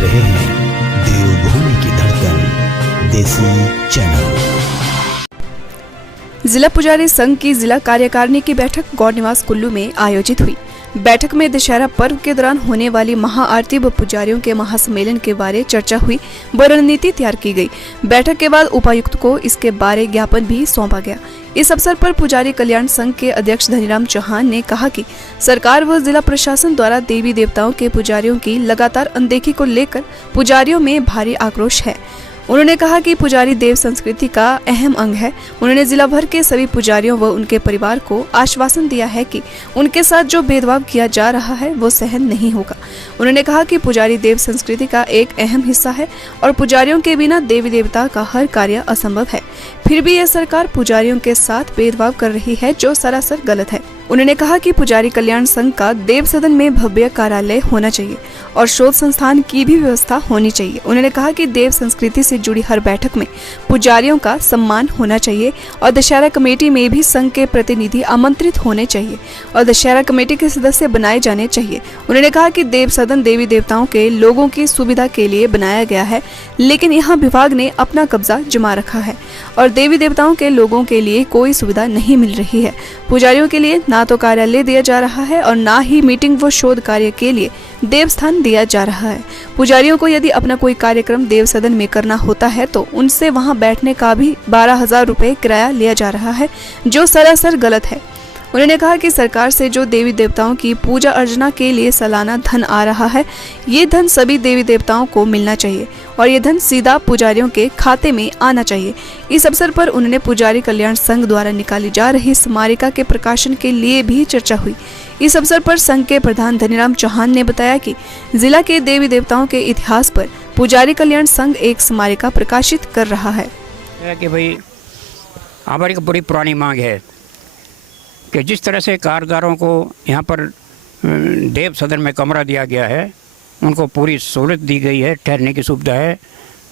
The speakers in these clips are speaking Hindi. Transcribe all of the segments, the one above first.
रहे हैं देवभूमि की धड़कन देसी चैनल। जिला पुजारी संघ की जिला कार्यकारिणी की बैठक गौर निवास कुल्लू में आयोजित हुई। बैठक में दशहरा पर्व के दौरान होने वाली महाआरती व पुजारियों के महासम्मेलन के बारे चर्चा हुई व रणनीति तैयार की गई। बैठक के बाद उपायुक्त को इसके बारे ज्ञापन भी सौंपा गया। इस अवसर पर पुजारी कल्याण संघ के अध्यक्ष धनीराम चौहान ने कहा कि सरकार व जिला प्रशासन द्वारा देवी देवताओं के पुजारियों की लगातार अनदेखी को लेकर पुजारियों में भारी आक्रोश है। उन्होंने कहा कि पुजारी देव संस्कृति का अहम अंग है। उन्होंने जिला भर के सभी पुजारियों व उनके परिवार को आश्वासन दिया है कि उनके साथ जो भेदभाव किया जा रहा है वो सहन नहीं होगा। उन्होंने कहा कि पुजारी देव संस्कृति का एक अहम हिस्सा है और पुजारियों के बिना देवी देवता का हर कार्य असंभव है। फिर भी यह सरकार पुजारियों के साथ भेदभाव कर रही है, जो सरासर गलत है। उन्होंने कहा कि पुजारी कल्याण संघ का देव सदन में भव्य कार्यालय होना चाहिए और शोध संस्थान की भी व्यवस्था होनी चाहिए। उन्होंने कहा कि देव संस्कृति से जुड़ी हर बैठक में पुजारियों का सम्मान होना चाहिए और दशहरा कमेटी में भी संघ के प्रतिनिधि आमंत्रित होने चाहिए और दशहरा कमेटी के सदस्य बनाए जाने चाहिए। उन्होंने कहा कि देव सदन देवी देवताओं के लोगों की सुविधा के लिए बनाया गया है, लेकिन यहाँ विभाग ने अपना कब्जा जमा रखा है और देवी देवताओं के लोगों के लिए कोई सुविधा नहीं मिल रही है। पुजारियों के लिए ना तो कार्यालय दिया जा रहा है और ना ही मीटिंग व शोध कार्य के लिए देवस्थान दिया जा रहा है। पुजारियों को यदि अपना कोई कार्यक्रम देव सदन में करना होता है तो उनसे वहां बैठने का भी 12,000 रुपए किराया लिया जा रहा है, जो सरासर गलत है। उन्होंने कहा कि सरकार से जो देवी देवताओं की पूजा अर्चना के लिए सालाना धन आ रहा है, ये धन सभी देवी देवताओं को मिलना चाहिए और ये धन सीधा पुजारियों के खाते में आना चाहिए। इस अवसर पर उन्होंने पुजारी कल्याण संघ द्वारा निकाली जा रही स्मारिका के प्रकाशन के लिए भी चर्चा हुई। इस अवसर पर संघ के प्रधान धनीराम चौहान ने बताया कि जिला के देवी देवताओं के इतिहास पर पुजारी कल्याण संघ एक स्मारिका प्रकाशित कर रहा है। कि भाई हमारी बड़ी पुरानी मांग है कि जिस तरह से कारदारों को यहाँ पर देव सदन में कमरा दिया गया है, उनको पूरी सहूलत दी गई है, ठहरने की सुविधा है,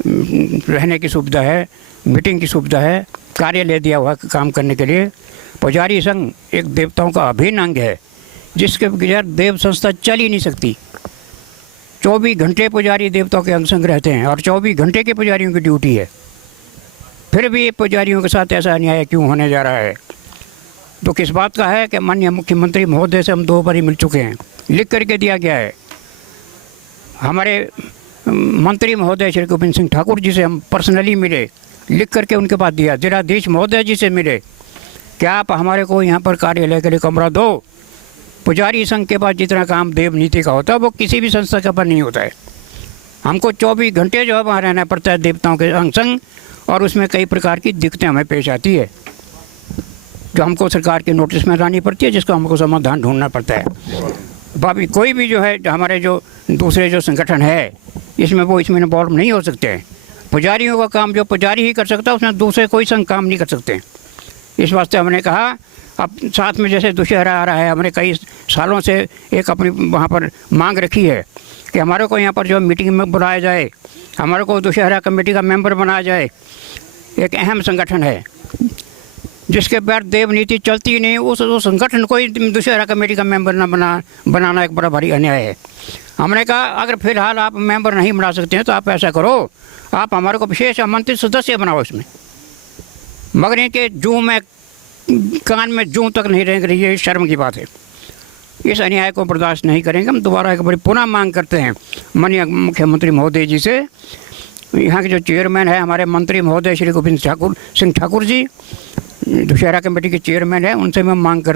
रहने की सुविधा है, मीटिंग की सुविधा है, कार्यालय दिया हुआ काम करने के लिए। पुजारी संघ एक देवताओं का अभिन्न अंग है, जिसके बगैर देव संस्था चल ही नहीं सकती। 24 घंटे पुजारी देवताओं के अंग संग रहते हैं और 24 घंटे के पुजारियों की ड्यूटी है। फिर भी पुजारियों के साथ ऐसा अन्याय क्यों होने जा रहा है? तो किस बात का है कि माननीय मुख्यमंत्री महोदय से हम 2 बार ही मिल चुके हैं, लिख करके दिया गया है। हमारे मंत्री महोदय श्री गोविंद सिंह ठाकुर जी से हम पर्सनली मिले, लिख करके उनके पास दिया। जिलाधीश महोदय जी से मिले कि आप हमारे को यहाँ पर कार्यालय के लिए कमरा दो। पुजारी संघ के पास जितना काम देव नीति का होता है वो किसी भी संस्था के पास नहीं होता है। हमको 24 घंटे जो है वहाँ रहना पड़ता है देवताओं के अंग संग, और उसमें कई प्रकार की दिक्कतें हमें पेश आती है जो हमको सरकार के नोटिस में लानी पड़ती है, जिसका हमको समाधान ढूंढना पड़ता है। बाकी कोई भी जो है हमारे जो दूसरे जो संगठन है इसमें इन्वॉल्व नहीं हो सकते हैं। पुजारियों का काम जो पुजारी ही कर सकता है, उसमें दूसरे कोई संघ काम नहीं कर सकते। इस वास्ते हमने कहा अब साथ में जैसे दशहरा आ रहा है, हमने कई सालों से एक अपनी वहाँ पर मांग रखी है कि हमारे को यहाँ पर जो मीटिंग में बुलाया जाए, हमारे को दशहरा कमेटी का मेंबर बनाया जाए। एक अहम संगठन है जिसके बगैर देव नीति चलती ही नहीं, उस संगठन को ही दशहरा कमेटी का मेंबर न बनाना एक बड़ा भारी अन्याय है। हमने कहा अगर फिलहाल आप मेंबर नहीं बना सकते हैं तो आप ऐसा करो, आप हमारे को विशेष आमंत्रित सदस्य बनाओ इसमें, मगर इनके जूं में कान में जूं तक नहीं रहेंगे, ये शर्म की बात है। इस अन्याय को बर्दाश्त नहीं करेंगे। हम दोबारा एक बड़ी पुनः मांग करते हैं माननीय मुख्यमंत्री महोदय जी से। यहाँ के जो चेयरमैन है हमारे मंत्री महोदय श्री गोविंद सिंह ठाकुर जी, दशहरा कमेटी के चेयरमैन है, उनसे मैं मांग करता